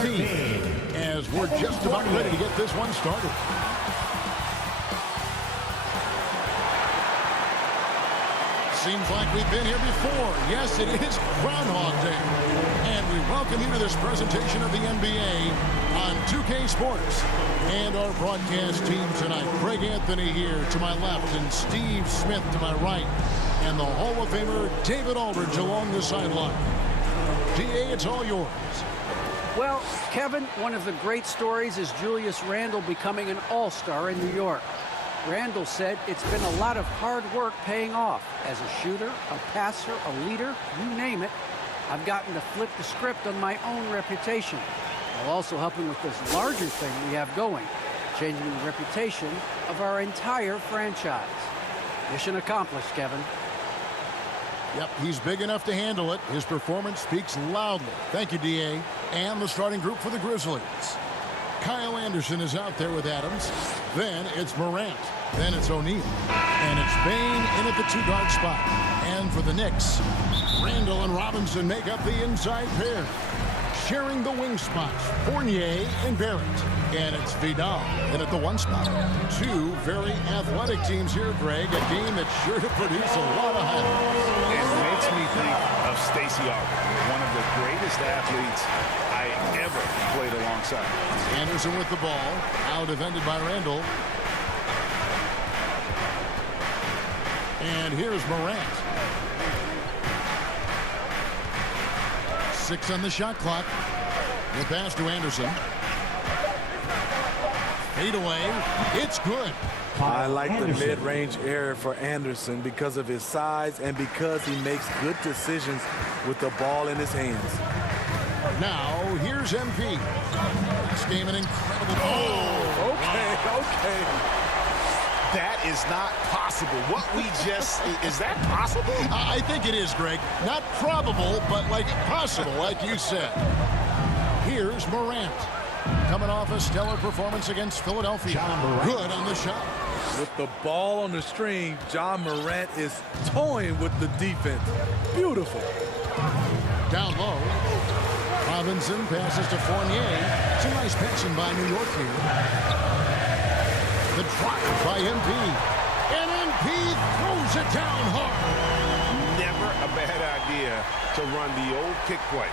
as we're just about ready to get this one started. Seems like we've been here before. Yes, it is Groundhog Day. And we welcome you to this presentation of the NBA on 2K Sports. And our broadcast team tonight, Greg Anthony here to my left and Steve Smith to my right. And the Hall of Famer David Aldridge along the sideline. DA, it's all yours. Well, Kevin, one of the great stories is Julius Randle becoming an all-star in New York. Randle said it's been a lot of hard work paying off. As a shooter, a passer, a leader, you name it, I've gotten to flip the script on my own reputation, while also helping with this larger thing we have going, changing the reputation of our entire franchise. Mission accomplished, Kevin. Yep, he's big enough to handle it. His performance speaks loudly. Thank you, D.A. And the starting group for the Grizzlies. Kyle Anderson is out there with Adams. Then it's Morant. Then it's O'Neal. And it's Bane in at the two-guard spot. And for the Knicks, Randall and Robinson make up the inside pair. Sharing the wing spots, Fournier and Barrett. And it's Vidal in at the one spot. Two very athletic teams here, Greg. A game that's sure to produce a lot of highlights. It makes me think of Stacey Augmon, one of the greatest athletes I ever played alongside. Anderson with the ball, out defended by Randall. And here's Morant. 6 on the shot clock. The pass to Anderson. Fade away. It's good. I like the mid-range error for Anderson because of his size and because he makes good decisions with the ball in his hands. Now, here's MP. This game an incredible ball. Okay. That is not possible. What we just, is that possible? I think it is, Greg. Not probable, but like possible, like you said. Here's Morant. Coming off a stellar performance against Philadelphia. Good on the shot. With the ball on the string, John Morant is toying with the defense. Beautiful. Down low. Robinson passes to Fournier. Some nice passing by New York here. The drive by MP. And MP throws it down hard. Never a bad idea to run the old kick play.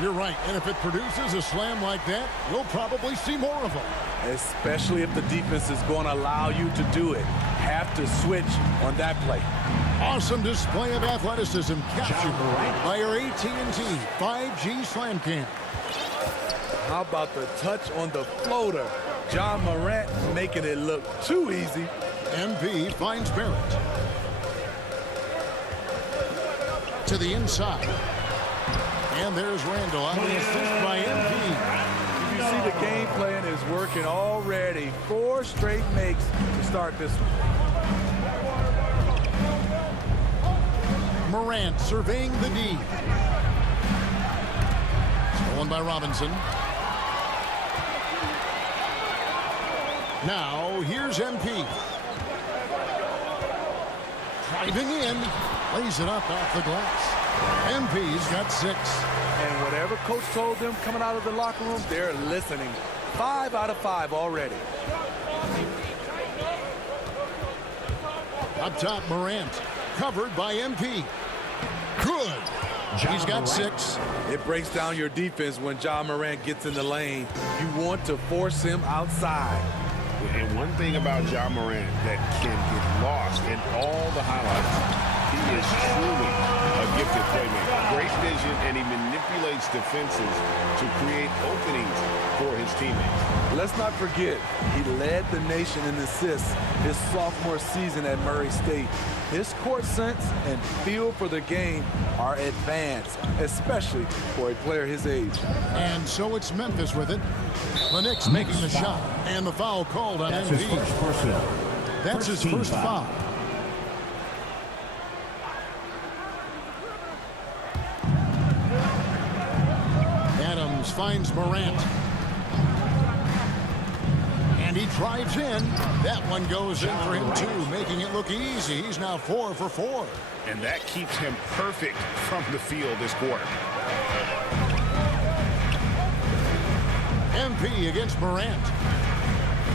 You're right. And if it produces a slam like that, you'll probably see more of them. Especially if the defense is going to allow you to do it. Have to switch on that play. Awesome display of athleticism captured by our AT&T 5G Slam Cam. How about the touch on the floater? John Morant making it look too easy. MP finds Barrett. To the inside. And there's Randall on the assist by MP. You see the game plan is working already. 4 straight makes to start this one. Morant surveying the D. Stolen by Robinson. Now, here's MP. Driving in. Lays it up off the glass. MP's got 6. And whatever coach told them coming out of the locker room, they're listening. 5 out of 5 already. Up top, Morant. Covered by MP. Good. He's got 6. It breaks down your defense when John Morant gets in the lane. You want to force him outside. And one thing about John Morant that can get lost in all the highlights, he is truly a gifted playmaker. Great vision, and he manipulates defenses to create openings for his teammates. Let's not forget, he led the nation in assists his sophomore season at Murray State. His court sense and feel for the game are advanced, especially for a player his age. And so it's Memphis with it. The Knicks making the shot, and the foul called on MB. That's his first foul. Adams finds Morant. And he drives in. That one goes in for him too, making it look easy. He's now 4 for 4. And that keeps him perfect from the field this quarter. MP against Morant.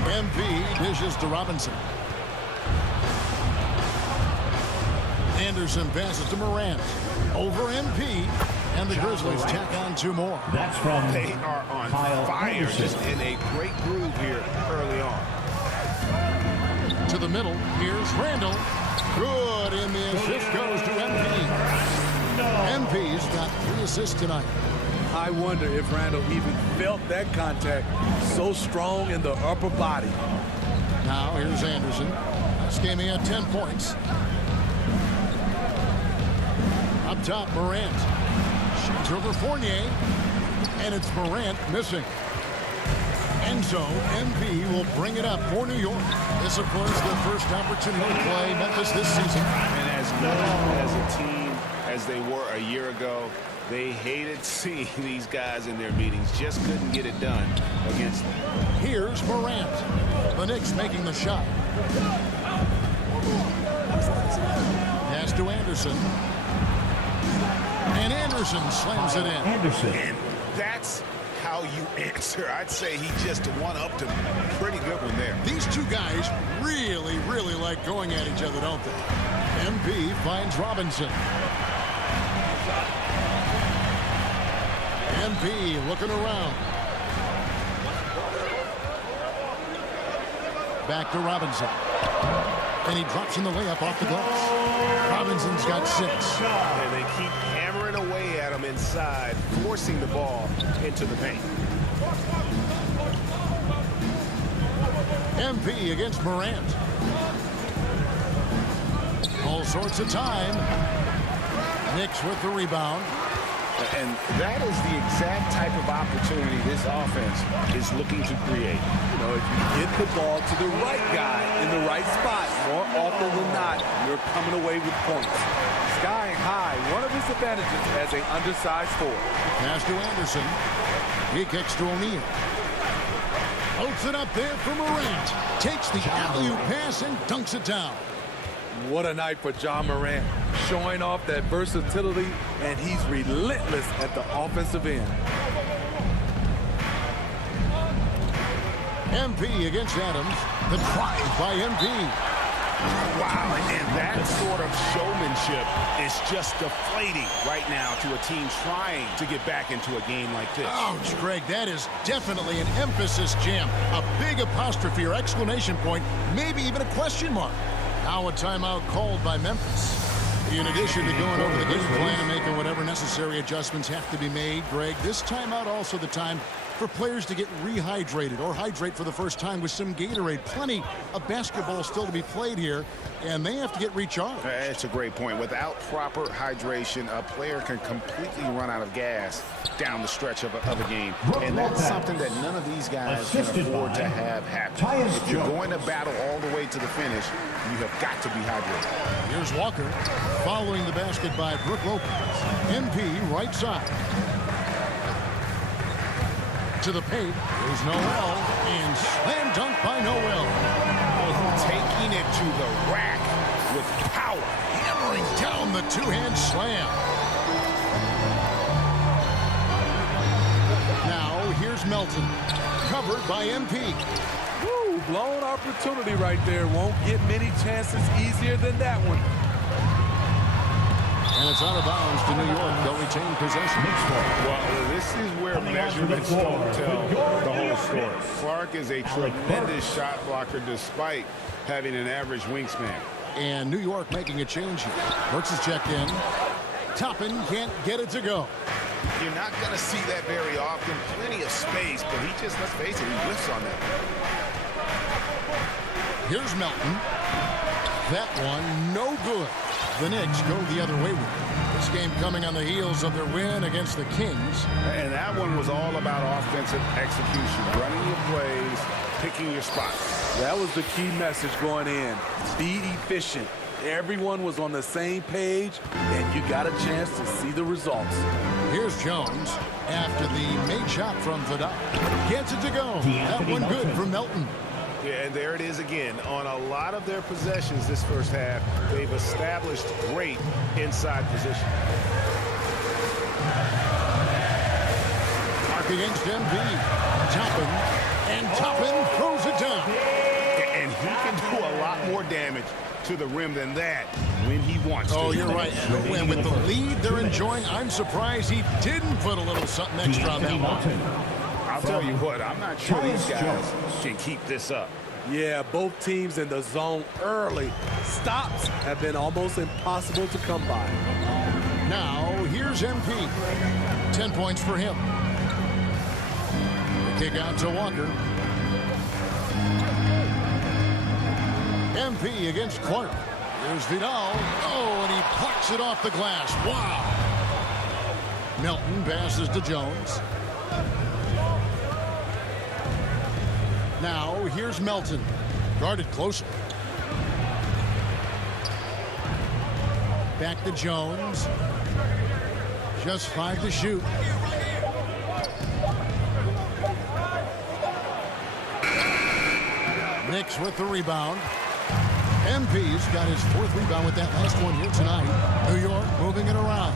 MP dishes to Robinson. Anderson passes to Morant. Over MP. And the Grizzlies tack on 2 more. That's from They are on fire, Anderson. just in a great groove here early on. To the middle. Here's Randall. Good, and the assist goes to MP. MP's got 3 assists tonight. I wonder if Randall even felt that contact, so strong in the upper body. Now here's Anderson. This game he had 10 points. Up top, Morant. Shoots over Fournier. And it's Morant missing. And so MP will bring it up for New York. This, of course, the first opportunity to play Memphis this season. And as good as a team as they were a year ago, they hated seeing these guys in their meetings. Just couldn't get it done against them. Here's Morant. The Knicks making the shot. Pass to Anderson. And Anderson slams it in. Anderson. And that's how you answer. I'd say he just one-upped him. Pretty good one there. These 2 guys really, really like going at each other, don't they? MP finds Robinson. MP looking around. Back to Robinson. And he drops in the layup off the glass. Robinson's got 6. And they keep hammering away at him inside, forcing the ball into the paint. MP against Morant. All sorts of time. Knicks with the rebound. And that is the exact type of opportunity this offense is looking to create. You know, if you get the ball to the right guy in the right spot, more often than not, you're coming away with points. Skying high, one of his advantages as an undersized forward. Pass to Anderson. He kicks to O'Neal. Floats it up there for Morant. Takes the alley-oop pass and dunks it down. What a night for Ja Morant, showing off that versatility, and he's relentless at the offensive end. MP against Adams. The drive by MP. Wow, and that sort of showmanship is just deflating right now to a team trying to get back into a game like this. Ouch, Greg, that is definitely an emphasis jam. A big apostrophe or exclamation point, maybe even a question mark. Now a timeout called by Memphis. In addition to going over the game plan and making whatever necessary adjustments have to be made, Greg, this timeout also the time for players to get rehydrated or hydrate for the first time with some Gatorade. Plenty of basketball still to be played here, and they have to get recharged. That's a great point. Without proper hydration, a player can completely run out of gas down the stretch of a game. And that's something that none of these guys can afford to have happen. If you're going to battle all the way to the finish, you have got to be hydrated. Here's Walker following the basket by Brook Lopez. MP right side. To the paint. Here's Noel. And slam dunk by Noel. Taking it to the rack with power. Hammering down the two-hand slam. Now here's Melton. Covered by MP. Woo, blown opportunity right there. Won't get many chances easier than that one. And it's out of bounds to New York. They'll retain possession. Well, this is where measurements don't tell the whole story. Clark is a tremendous shot blocker despite having an average wingspan. And New York making a change here. Hurts is checked in. Toppin can't get it to go. You're not going to see that very often. Plenty of space, but he just, let's face it, he whiffs on that. Here's Melton. That one, no good. The Knicks go the other way with it. This game coming on the heels of their win against the Kings. And that one was all about offensive execution, running your plays, picking your spots. That was the key message going in. Be efficient. Everyone was on the same page, and you got a chance to see the results. Here's Jones after the made shot from Vidal. Gets it to go. That one good for Melton. Yeah, and there it is again. On a lot of their possessions this first half, they've established great inside position. against MP. Toppin throws it down. And he can do a lot more damage to the rim than that when he wants to. Oh, you're right. And with the lead they're enjoying, I'm surprised he didn't put a little something extra on that one. I'll tell you what, I'm not sure these guys can keep this up. Yeah, both teams in the zone early. Stops have been almost impossible to come by. Now, here's MP. 10 points for him. The kick out to Walker. MP against Clark. Here's Vidal. Oh, and he plucks it off the glass. Wow. Melton passes to Jones. Now, here's Melton. Guarded closely. Back to Jones. Just 5 to shoot. Knicks with the rebound. MP's got his 4th rebound with that last one here tonight. New York moving it around.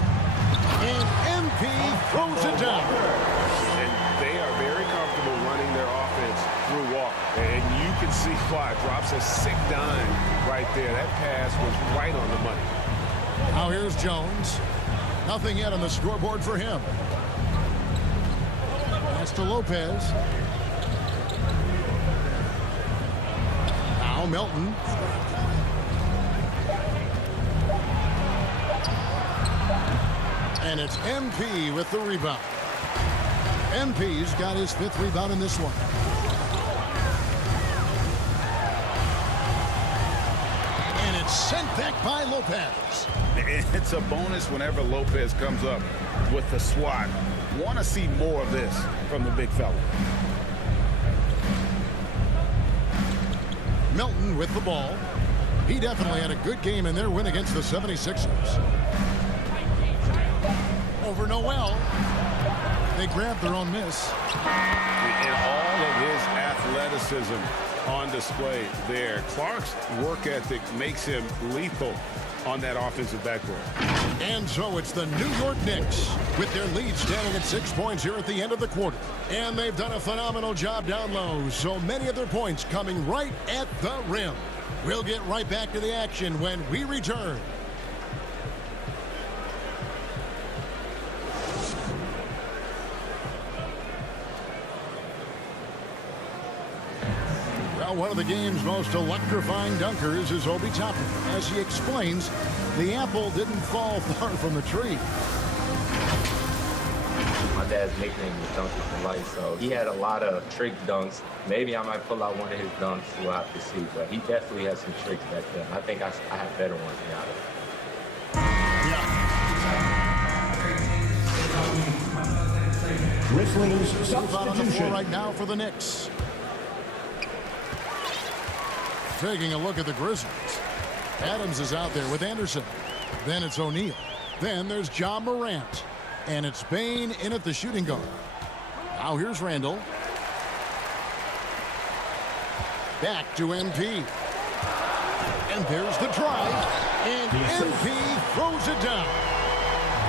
And MP throws it down. And they are very comfortable running their offense through Walker. And you can see why. Drops a sick dime right there. That pass was right on the money. Now here's Jones. Nothing yet on the scoreboard for him. Pass to Lopez. Now Melton. And it's MP with the rebound. MP's got his 5th rebound in this one. And it's sent back by Lopez. It's a bonus whenever Lopez comes up with the swat. Want to see more of this from the big fella. Melton with the ball. He definitely had a good game in their win against the 76ers. Over Noel. They grabbed their own miss. And all of his athleticism on display there. Clark's work ethic makes him lethal on that offensive backboard. And so it's the New York Knicks with their lead standing at 6 points here at the end of the quarter. And they've done a phenomenal job down low. So many of their points coming right at the rim. We'll get right back to the action when we return. One of the game's most electrifying dunkers is Obi Toppin. As he explains, the apple didn't fall far from the tree. My dad's nickname was Dunker for Life, so he had a lot of trick dunks. Maybe I might pull out one of his dunks, we'll have to see, but he definitely had some tricks back then. I think I have better ones than I do. Grizzlies substitution on the floor right now for the Knicks. Taking a look at the Grizzlies. Adams is out there with Anderson. Then it's O'Neal. Then there's John Morant. And it's Bain in at the shooting guard. Now here's Randall. Back to MP. And there's the drive. And MP throws it down.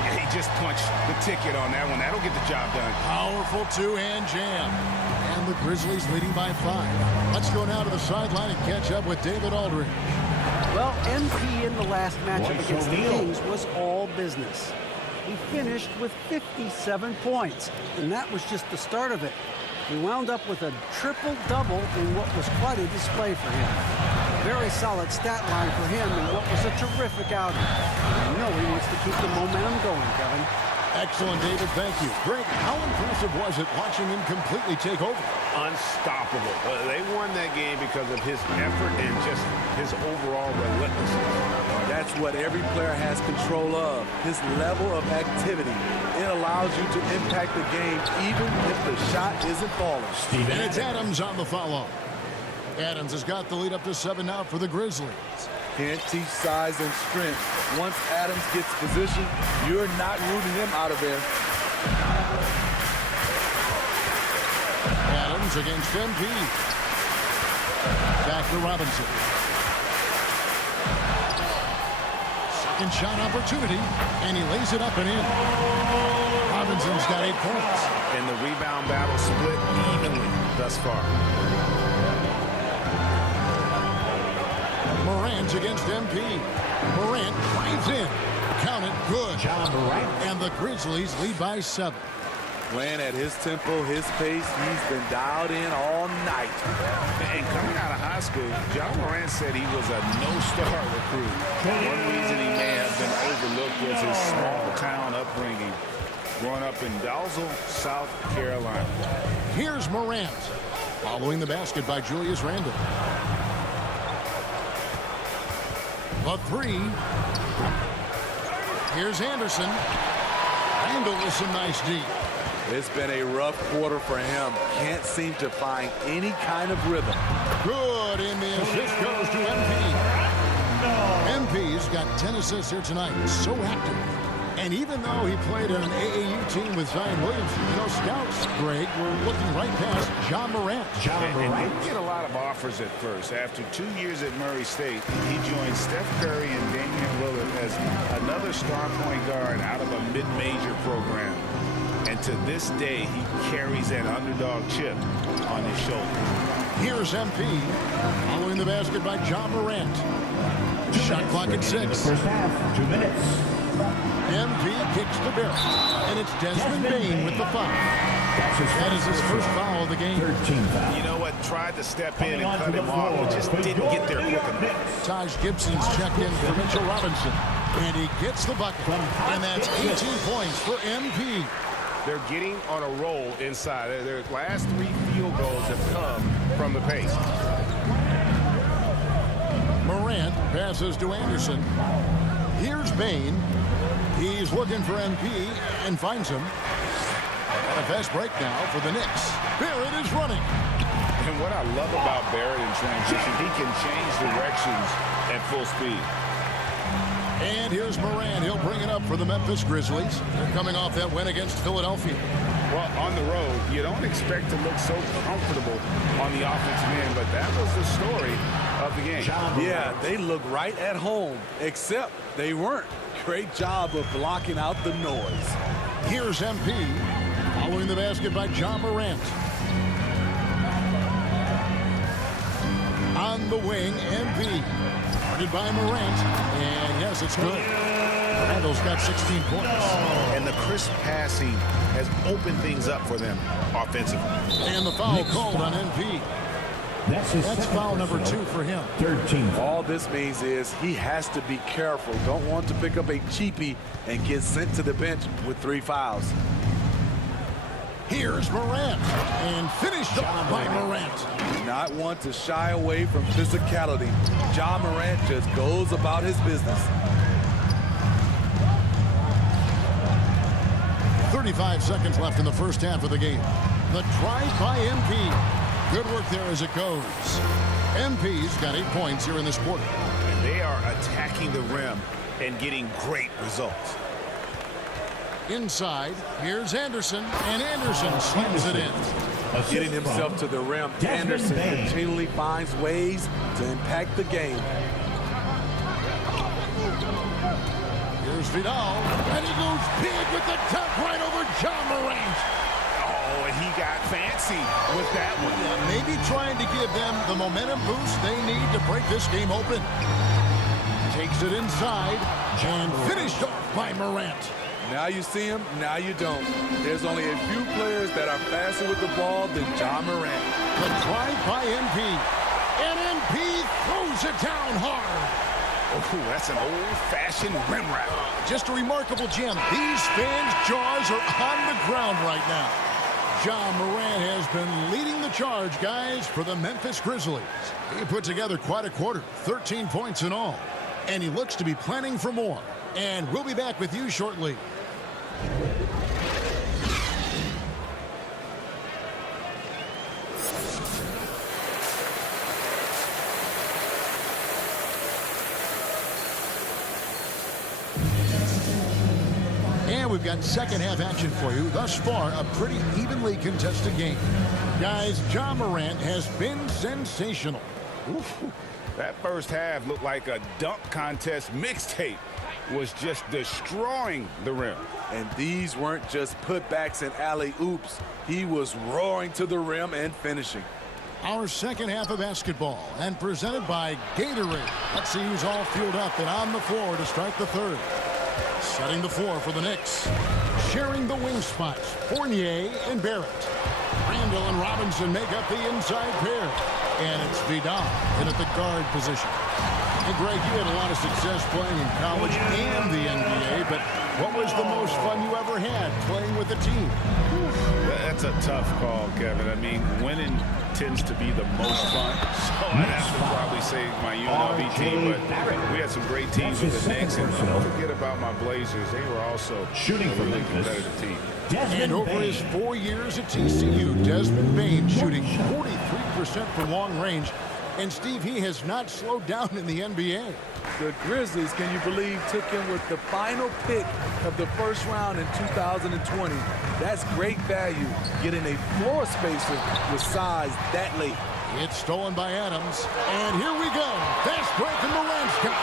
Yeah, he just punched the ticket on that one. That'll get the job done. Powerful two-hand jam. And the Grizzlies leading by 5. Let's go now to the sideline and catch up with David Aldridge. Well, MP in the last matchup against the Kings was all business. He finished with 57 points, and that was just the start of it. He wound up with a triple-double in what was quite a display for him. Very solid stat line for him in what was a terrific outing. I know he wants to keep the momentum going, Kevin. Excellent, David. Thank you. Greg, how impressive was it watching him completely take over? Unstoppable. They won that game because of his effort and just his overall relentlessness. That's what every player has control of, his level of activity. It allows you to impact the game even if the shot isn't falling. And it's Adams on the follow. Adams has got the lead up to 7 now for the Grizzlies. Can't teach size and strength. Once Adams gets position, you're not rooting him out of there. Adams against MP. Back to Robinson. second shot opportunity, and he lays it up and in. Robinson's got 8 points. And the rebound battle split evenly thus far. Morant against MP. Morant drives in. Count it, good. And the Grizzlies lead by 7. Playing at his tempo, his pace, he's been dialed in all night. And coming out of high school, John Morant said he was a no-star recruit. One reason he may have been overlooked was his small-town upbringing, growing up in Dalzell, South Carolina. Here's Morant, following the basket by Julius Randle. The 3. Here's Anderson. Randle with some nice D. It's been a rough quarter for him. Can't seem to find any kind of rhythm. Good, and the assist goes to MP. MP's got 10 assists here tonight. So active. And even though he played on an AAU team with Zion Williamson, scouts, Greg, were looking right past John Morant. And didn't get a lot of offers at first. After 2 years at Murray State, he joined Steph Curry and Damian Lillard as another star point guard out of a mid-major program. And to this day, he carries that underdog chip on his shoulder. Here's MP, following the basket by John Morant. Shot clock at 6. First half, 2 minutes. MP kicks to Barrett, and it's Desmond Bane with the foul. That is his first foul of the game. 13 foul. You know what? Tried to step in and cut him off, but just didn't get there quick enough. Taj Gibson's checked in for Mitchell Robinson, and he gets the bucket. And that's 18 points for MP. They're getting on a roll inside. Their last 3 field goals have come from the pace. Morant passes to Anderson. Here's Bane. He's looking for MP and finds him. And a fast break now for the Knicks. Barrett is running. And what I love about Barrett in transition, he can change directions at full speed. And here's Morant. He'll bring it up for the Memphis Grizzlies. They're coming off that win against Philadelphia. Well, on the road, you don't expect to look so comfortable on the offensive end, but that was the story of the game. Yeah, they look right at home, except they weren't. Great job of blocking out the noise. Here's MP, following the basket by John Morant. On the wing, MP. Guarded by Morant, and yes, it's good. Randall's got 16 points. And the crisp passing has opened things up for them offensively. And the foul called on MP. That's foul number 2 for him. 13 foul. All this means is he has to be careful. Don't want to pick up a cheapie and get sent to the bench with 3 fouls. Here's Morant, and finished off by Morant. Not one to shy away from physicality. John Morant just goes about his business. 35 seconds left in the first half of the game. The drive by MP. Good work there as it goes. MP's got 8 points here in this quarter. And they are attacking the rim and getting great results. Inside, here's Anderson, and Anderson slams it in. Getting himself to the rim, Anderson continually finds ways to impact the game. Here's Vidal, and he goes big with the dunk right over John Morant. Oh, and he got fancy with that one. Yeah, maybe trying to give them the momentum boost they need to break this game open. Takes it inside, and finished off by Morant. Now you see him, now you don't. There's only a few players that are faster with the ball than John Morant. The drive by MP, and MP throws it down hard. Oh, that's an old-fashioned rim wrap. Just a remarkable gem. These fans' jaws are on the ground right now. John Morant has been leading the charge, guys, for the Memphis Grizzlies. He put together quite a quarter, 13 points in all. And he looks to be planning for more. And we'll be back with you shortly. And we've got second half action for you. Thus far, a pretty evenly contested game. Guys, John Morant has been sensational. Oof. That first half looked like a dunk contest mixtape. was just destroying the rim. And these weren't just putbacks and alley-oops. He was roaring to the rim and finishing. Our second half of basketball, and presented by Gatorade. Let's see who's all fueled up and on the floor to start the third. Setting the floor for the Knicks. Sharing the wing spots, Fournier and Barrett. Randall and Robinson make up the inside pair. And it's Vidal in at the guard position. And Greg, you had a lot of success playing in college and the NBA, but what was the most fun you ever had playing with a team? That's a tough call, Kevin. I mean, winning tends to be the most fun. So I'd have to probably say my UNLV team, but we had some great teams with the Knicks. And don't forget about my Blazers. They were also Shooting a for really Memphis. competitive team. And over his 4 years at TCU, Desmond Bain shooting 43% from long range. And Steve, he has not slowed down in the NBA. The Grizzlies, can you believe, took him with the final pick of the first round in 2020. That's great value, getting a floor spacer with size that late. It's stolen by Adams. And here we go. Fast break in Morant's got.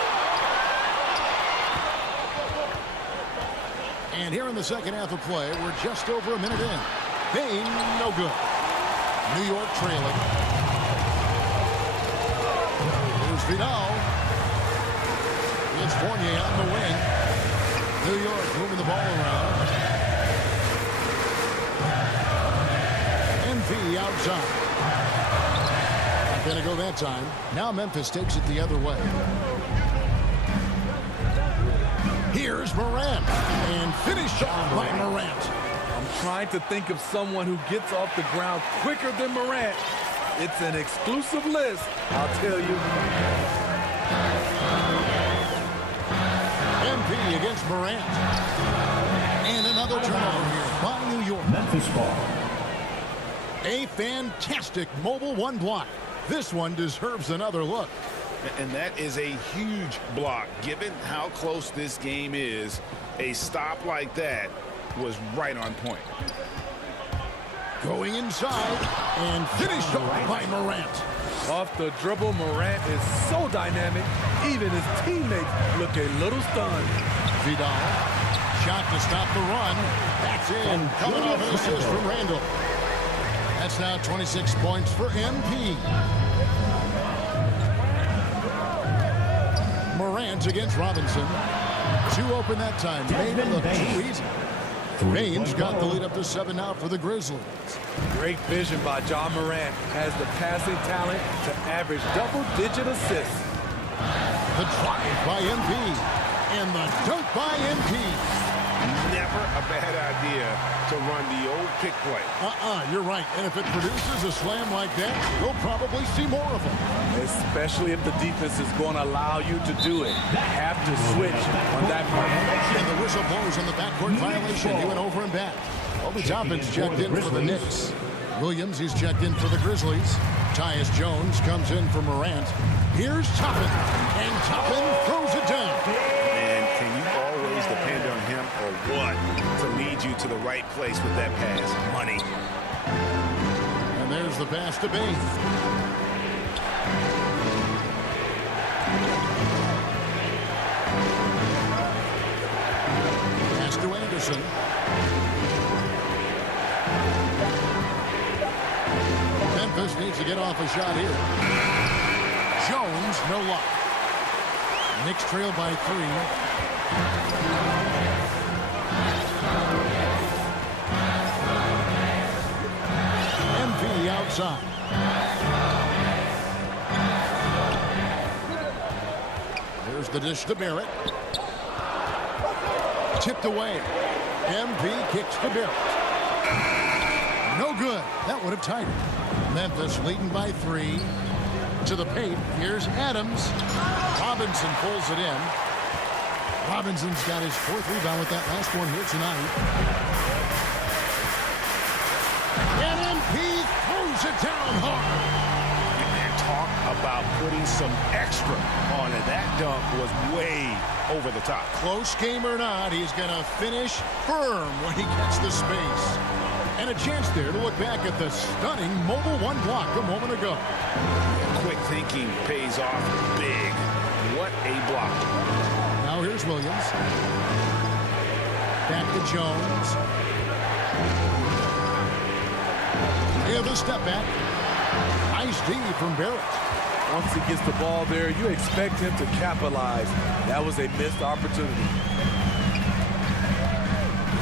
And here in the second half of play, we're just over a minute in. Bain, no good. New York trailing. Here's Vidal. It's Fournier on the wing. New York moving the ball around. MP outside. Not going to go that time. Now Memphis takes it the other way. Here's Morant. And finished off by Morant. I'm trying to think of someone who gets off the ground quicker than Morant. It's an exclusive list, I'll tell you. MP against Morant. And another turnover here by New York. Memphis ball. A fantastic mobile one block. This one deserves another look. And that is a huge block. Given how close this game is, a stop like that was right on point. Going inside and finished off by Morant. Off the dribble, Morant is so dynamic, even his teammates look a little stunned. Vidal. Shot to stop the run. That's in. Coming off an assist from Randall. That's now 26 points for MP. Morant against Robinson. Two open that time. Made it look too easy. Bain's got the lead up to 7 now for the Grizzlies. Great vision by John Morant. Has the passing talent to average double-digit assists. The drive by MP. And the dunk by MP. Never a bad idea to run the old pick play. You're right. And if it produces a slam like that, you'll probably see more of them. Especially if the defense is going to allow you to do it. Have to switch on that part. And the whistle blows on the backcourt violation. He went over and back. Obi Toppin's checked in for the Knicks. Williams, he's checked in for the Grizzlies. Tyus Jones comes in for Morant. Here's Toppin. And Toppin throws it down. And can you always depend on him or what to lead you to the right place with that pass? Money. And there's the pass to Bain. Pass to Anderson. Memphis needs to get off a shot here. Jones, no luck. Knicks trail by 3. MP outside. There's the dish to Barrett. Tipped away. MP kicks to Barrett. No good. That would have tied it. Memphis leading by 3. To the paint. Here's Adams. Robinson pulls it in. Robinson's got his 4th rebound with that last one here tonight. And MP throws it down hard. And talk about putting some extra on it. That dunk was way over the top. Close game or not, he's going to finish firm when he gets the space. And a chance there to look back at the stunning mobile one block a moment ago. Quick thinking pays off big. What a block. Now here's Williams. Back to Jones. Here's the step back. Nice D from Barrett. Once he gets the ball there, you expect him to capitalize. That was a missed opportunity.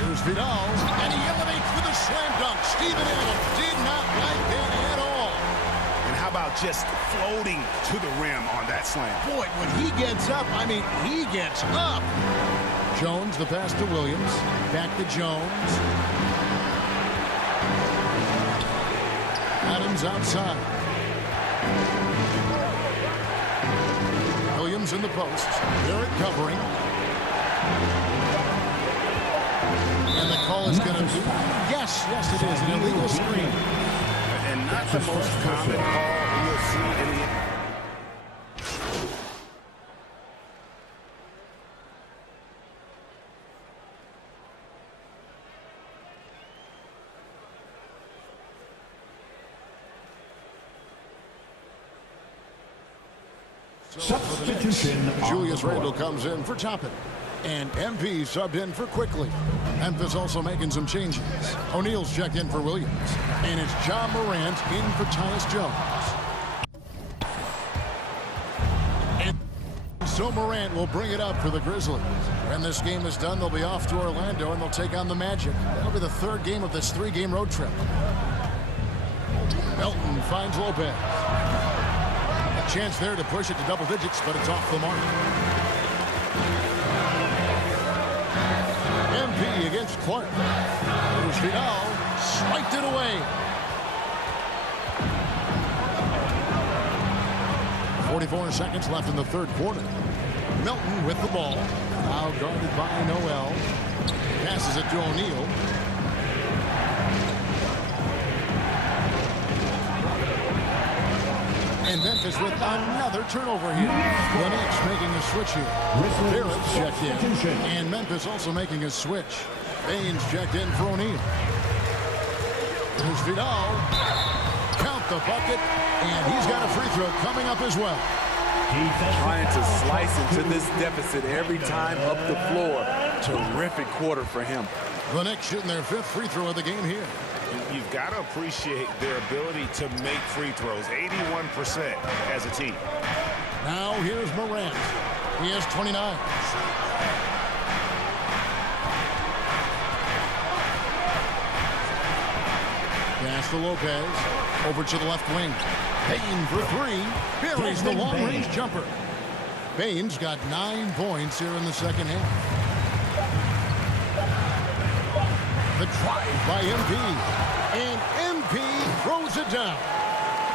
Here's Vidal, and he elevates for the slam dunk. Steven Adams did not like that at all. And how about just floating to the rim on that slam? Boy, when he gets up, I mean, he gets up. Jones, the pass to Williams. Back to Jones. Adams outside. Williams in the post. Barrett covering. And the call is going to be, yes, it is, an illegal screen. And not the most common call you'll see in the... Substitution. Julius Randle comes in for Toppin. And MP subbed in for Quickly. Memphis also making some changes. O'Neal's checked in for Williams. And it's John Morant in for Tyus Jones. And so Morant will bring it up for the Grizzlies. When this game is done, they'll be off to Orlando and they'll take on the Magic. That'll be the third game of this three-game road trip. Melton finds Lopez. A chance there to push it to double digits, but it's off the mark. MP against Clark. Here's Vidal. Swiped it away. 44 seconds left in the third quarter. Melton with the ball. Now guarded by Noel. Passes it to O'Neal. And Memphis with another turnover here. The Knicks making a switch here. Barrett checked in. And Memphis also making a switch. Baines checked in for O'Neal. There's Vidal. Count the bucket. And he's got a free throw coming up as well. Trying to slice into this deficit every time up the floor. Terrific quarter for him. The Knicks shooting their fifth free throw of the game here. You've got to appreciate their ability to make free throws. 81% as a team. Now here's Morant. He has 29. Pass to Lopez. Over to the left wing. Payne for three. Buries the long-range jumper. Baines got 9 points here in the second half. The drive by MP. And MP throws it down.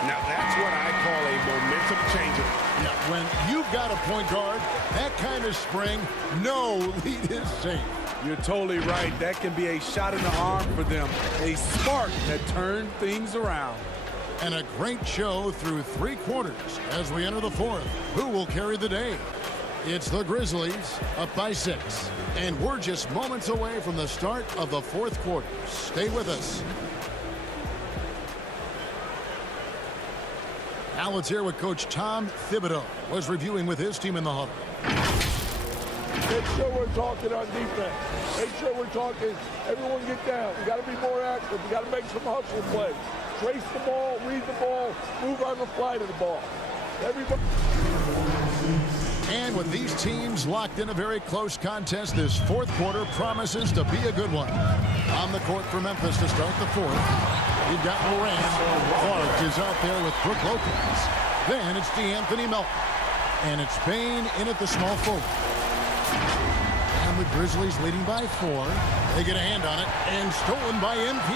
Now that's what I call a momentum changer. Yeah, when you've got a point guard, that kind of spring, no lead is safe. You're totally right. That can be a shot in the arm for them. A spark that turned things around. And a great show through 3 quarters as we enter the fourth. Who will carry the day? It's the Grizzlies up by 6. And we're just moments away from the start of the fourth quarter. Stay with us. Now let's hear what Coach Tom Thibodeau was reviewing with his team in the huddle. Make sure we're talking on defense. Make sure we're talking, everyone get down. We got to be more active. We got to make some hustle plays. Trace the ball, read the ball, move on the fly to the ball. Everybody. And with these teams locked in a very close contest, this fourth quarter promises to be a good one. On the court for Memphis to start the fourth. You've got Morant. Clark is out there with Brook Lopez. Then it's DeAnthony Melton. And it's Payne in at the small forward. And the Grizzlies leading by 4. They get a hand on it. And stolen by MP.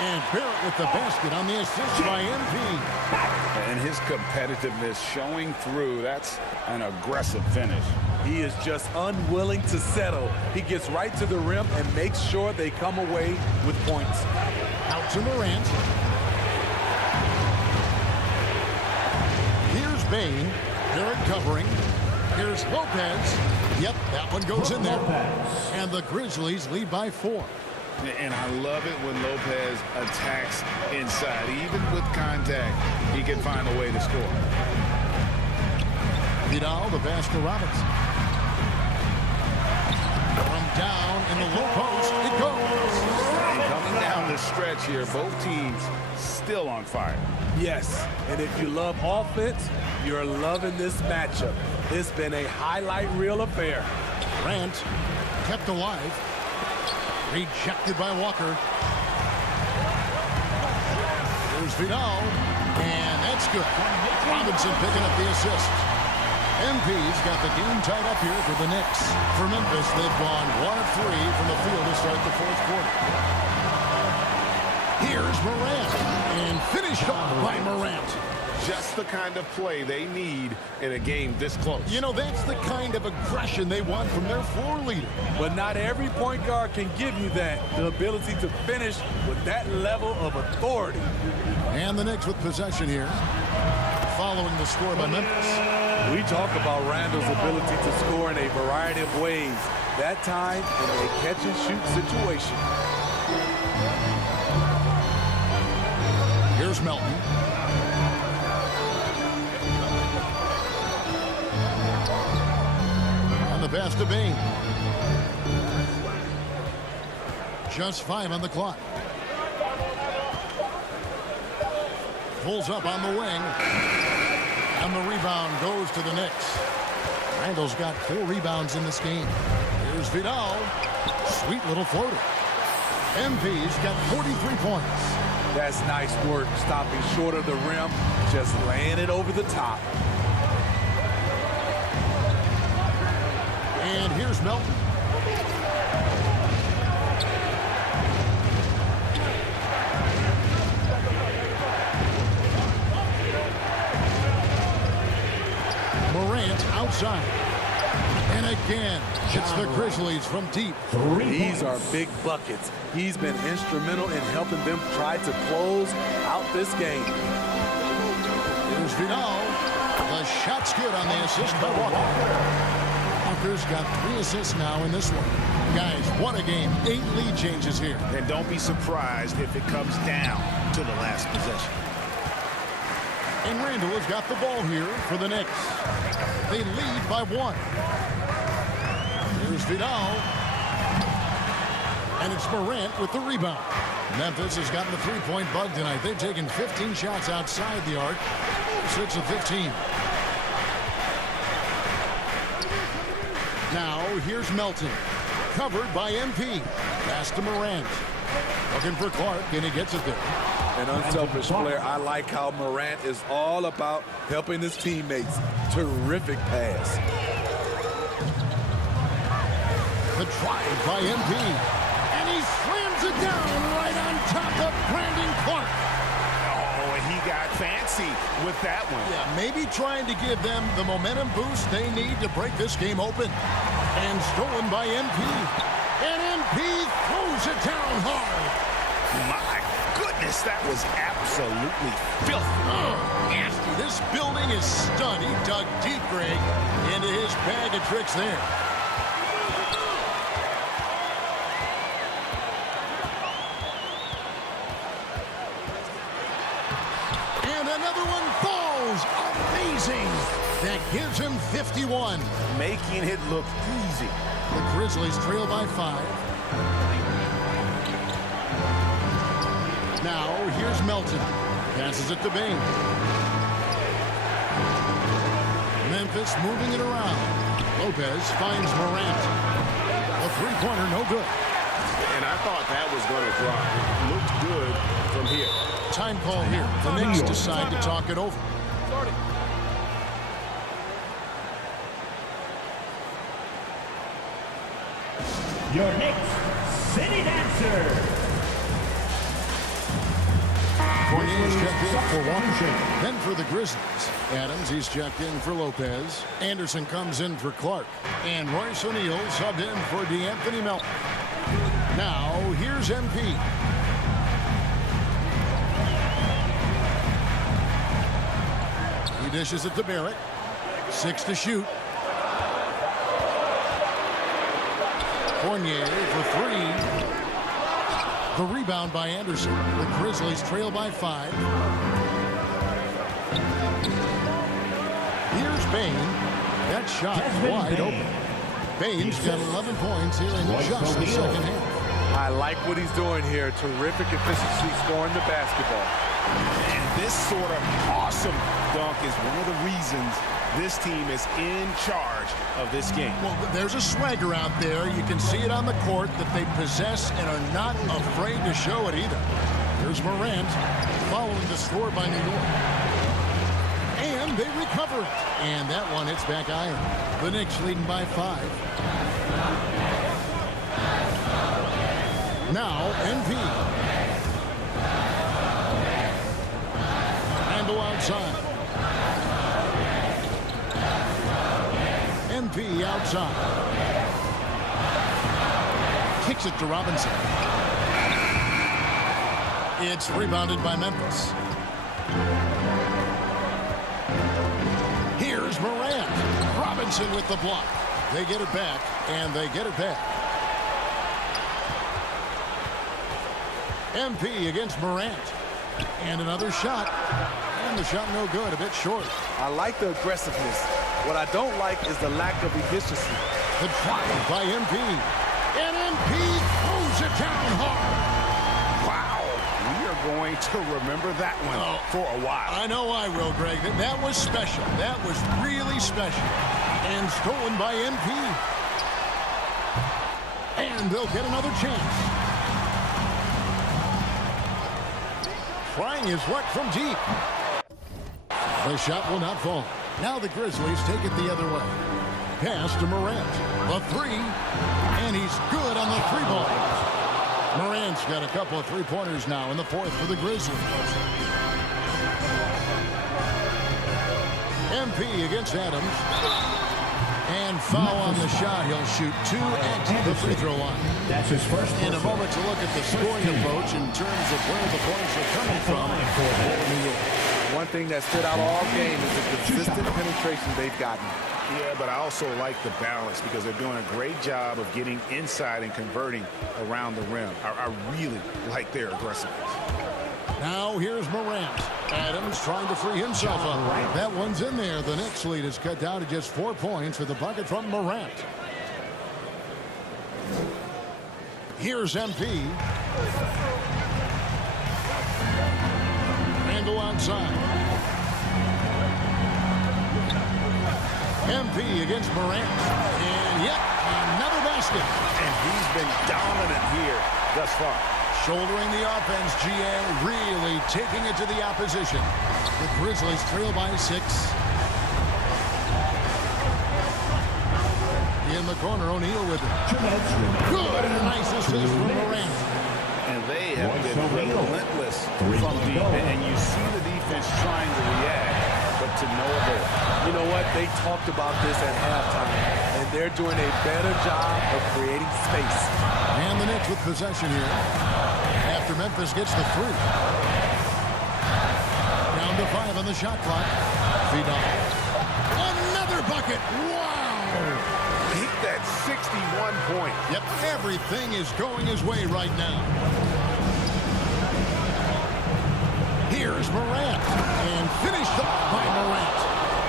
And Barrett with the basket on the assist by MP. And his competitiveness showing through. That's an aggressive finish. He is just unwilling to settle. He gets right to the rim and makes sure they come away with points. Out to Morant. Here's Payne. Barrett covering. Here's Lopez. Yep, that one goes in there. And the Grizzlies lead by 4. And I love it when Lopez attacks inside. Even with contact, he can find a way to score. Vidal, the pass to Robinson. From down in the low post, it goes. And coming down the stretch here, both teams still on fire. Yes, and if you love offense, you're loving this matchup. It's been a highlight reel affair. Grant kept alive. Rejected by Walker. Here's Vidal, and that's good. Robinson picking up the assist. MP's got the game tied up here for the Knicks. For Memphis, they've gone 1 of 3 from the field to start the fourth quarter. Here's Morant, and finished off by Morant. Just the kind of play they need in a game this close. You know, that's the kind of aggression they want from their floor leader. But not every point guard can give you that, the ability to finish with that level of authority. And the Knicks with possession here, following the score by Memphis. We talk about Randle's ability to score in a variety of ways, that time in a catch-and-shoot situation. Here's Melton. The pass to Bain. Just 5 on the clock. Pulls up on the wing. And the rebound goes to the Knicks. Randle's got 4 rebounds in this game. Here's Vidal. Sweet little floater. MP's got 43 points. That's nice work, stopping short of the rim, just laying it over the top. And here's Melton. Morant outside. And again, it's the Grizzlies from deep. These are big buckets. He's been instrumental in helping them try to close out this game. Here's Vidal. The shot's good on the assist by Walker. Walker's got 3 assists now in this one. Guys, what a game. 8 lead changes here. And don't be surprised if it comes down to the last possession. And Randle has got the ball here for the Knicks. They lead by 1. Here's Vidal. And it's Morant with the rebound. Memphis has gotten the 3-point bug tonight. They've taken 15 shots outside the arc. 6 of 15. Now, here's Melton. Covered by MP. Pass to Morant. Looking for Clark, and he gets it there. An unselfish player. I like how Morant is all about helping his teammates. Terrific pass. The drive by MP. And he slams it down right on top of Brandon Clark. Oh, and he got fancy with that one. Yeah, maybe trying to give them the momentum boost they need to break this game open. And stolen by MP. And MP throws it down hard. My goodness, that was absolutely filthy. Oh, nasty. This building is stunned. He dug deep, Greg, into his bag of tricks there. And another one falls. Amazing. That gives him 51. Making it look easy. The Grizzlies trail by 5. Now, here's Melton. Passes it to Bain. Memphis moving it around. Lopez finds Morant. A 3-pointer, no good. And I thought that was going to drop. Looked good from here. Time call here. The Knicks decide to talk it over. Your next city dancer. Fournier's checked in for Washington. Then for the Grizzlies. Adams, he's checked in for Lopez. Anderson comes in for Clark. And Royce O'Neal subbed in for DeAnthony Melton. Now, here's MP. He dishes it to Barrett. 6 to shoot. Fournier for 3. The rebound by Anderson. The Grizzlies trail by 5. Here's Bain. That shot wide open. Baines got 11 points here in just the second half. I like what he's doing here. Terrific efficiency scoring the basketball. And this sort of awesome dunk is one of the reasons this team is in charge of this game. Well, there's a swagger out there. You can see it on the court that they possess and are not afraid to show it either. Here's Morant following the score by New York. And they recover it. And that one hits back iron. The Knicks leading by 5. Now, NP. Randle outside. NP outside. Kicks it to Robinson. It's rebounded by Memphis. Here's Morant. Robinson with the block. They get it back, and they get it back. MP against Morant. And another shot. And the shot no good, a bit short. I like the aggressiveness. What I don't like is the lack of efficiency. The drive by MP. And MP throws it down hard. Wow. We are going to remember that one for a while. I know I will, Greg. That was special. That was really special. And stolen by MP. And they'll get another chance. Trying his luck from deep. The shot will not fall. Now the Grizzlies take it the other way. Pass to Morant. The three. And he's good on the 3-ball. Morant's got a couple of three-pointers now in the fourth for the Grizzlies. MP against Adams. And foul on the shot. He'll shoot 2 at the free throw line. That's his first. In a moment to look at the scoring approach in terms of where the points are coming from for New York. One thing that stood out all game is the consistent penetration they've gotten. Yeah, but I also like the balance because they're doing a great job of getting inside and converting around the rim. I really like their aggressiveness. Now here's Morant. Adams trying to free himself up. That one's in there. The Knicks lead is cut down to just 4 points with the bucket from Morant. Here's MP. Randle outside. MP against Morant. And yep, another basket. And he's been dominant here thus far. Shouldering the offense, GA really taking it to the opposition. The Grizzlies trail by 6. In the corner, O'Neal with it. Good, nice assist from Morant. And they have been relentless from deep. And you see the defense trying to react, but to no avail. You know what? They talked about this at halftime, and they're doing a better job of creating space. And the Knicks with possession here. After Memphis gets the 3. Down to 5 on the shot clock. Vidal. Another bucket. Wow. Hit that 61 point. Yep, everything is going his way right now. Here's Morant. And finished off by Morant.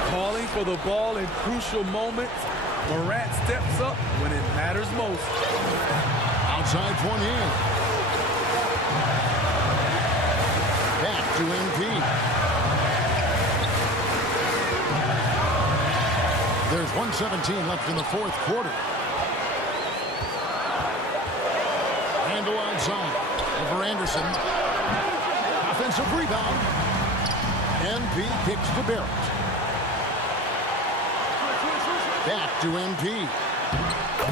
Calling for the ball in crucial moments. Morant steps up when it matters most. Outside Fournier. Back to MP. There's 1:17 left in the fourth quarter. Handle outside over Anderson. Offensive rebound. MP kicks to Barrett. Back to MP.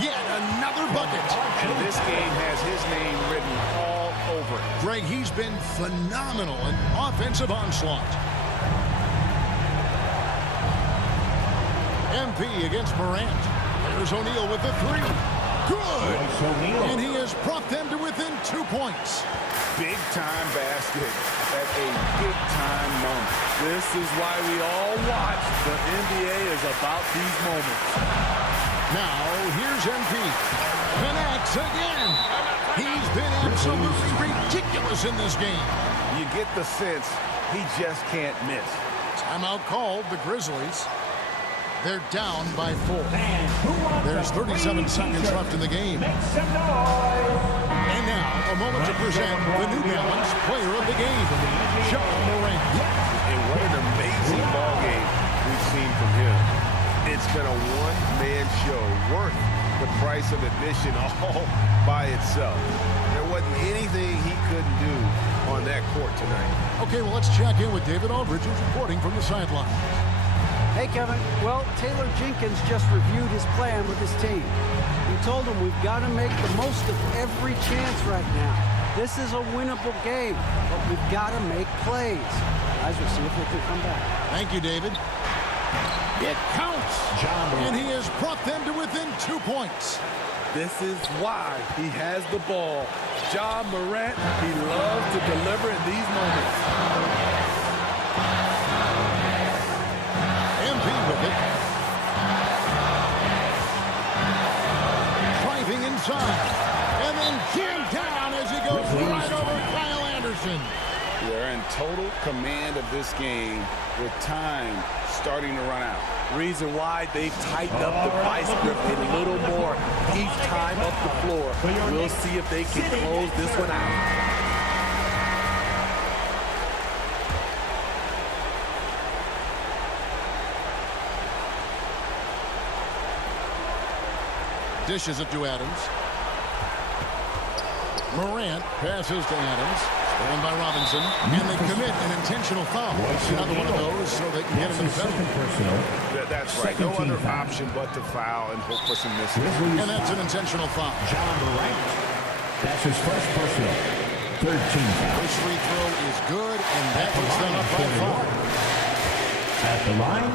Yet another bucket. And this game has his name written all over it. Greg, he's been phenomenal in offensive onslaught. MP against Morant. There's O'Neal with the 3. Good! And he has brought them to within 2 points. Big-time basket at a big-time moment. This is why we all watch. The NBA is about these moments. Now, here's MP. Connects again. He's been absolutely ridiculous in this game. You get the sense he just can't miss. Timeout called, the Grizzlies. They're down by 4. There's 37 seconds left in the game. And now, a moment to present the New Balance Player of the Game, John Morant. And what an amazing ball game we've seen from him. It's been a one-man show worth the price of admission all by itself. There wasn't anything he couldn't do on that court tonight. Okay, well, let's check in with David Aldridge, who's reporting from the sideline. Hey, Kevin. Well, Taylor Jenkins just reviewed his plan with his team. He told them we've got to make the most of every chance right now. This is a winnable game, but we've got to make plays. Guys, we'll see if they can come back. Thank you, David. It counts, and he has brought them to within 2 points. This is why he has the ball. John Morant, he loves to deliver in these moments. MP with it. Driving inside. And then jammed down as he goes right over Kyle Anderson. They're in total command of this game with time starting to run out. Reason why they've tightened up the vice grip a little more each time up the floor. We'll see if they can close this one out. Dishes it to Adams. Morant passes to Adams. Stolen by Robinson. And they commit an intentional foul. It's another one of those so they can get him in the penalty. That's right. No other option but to foul and hope for some misses. And that's an intentional foul. John Morant. That's his first personal. 13 foul. This free throw is good, and that puts them up by 4. At the line,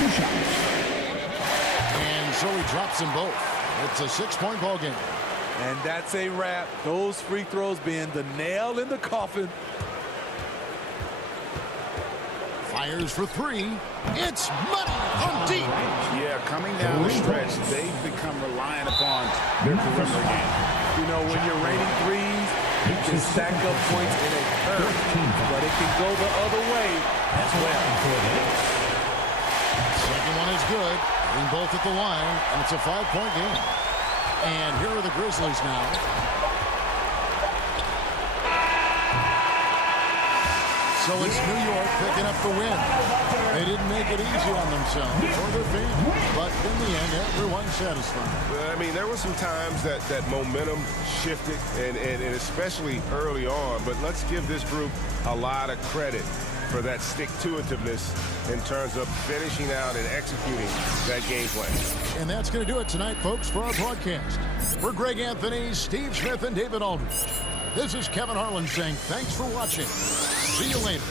2 shots. And so he drops them both. It's a 6-point ball game. And that's a wrap. Those free throws being the nail in the coffin. Fires for 3. It's money from deep. Yeah, coming down the stretch, they've become reliant upon their perimeter game. You know, when you're raining threes, you can stack up points in a hurry, but it can go the other way as well. Second one is good. Hitting both at the line, and it's a 5-point game. And here are the Grizzlies now. So it's New York picking up the win. They didn't make it easy on themselves or their fans, but in the end, everyone's satisfied. I mean, there were some times that momentum shifted, and especially early on, but let's give this group a lot of credit for that stick-to-itiveness in terms of finishing out and executing that game plan. And that's going to do it tonight, folks, for our broadcast. For Greg Anthony, Steve Smith, and David Aldridge, this is Kevin Harlan saying thanks for watching. See you later.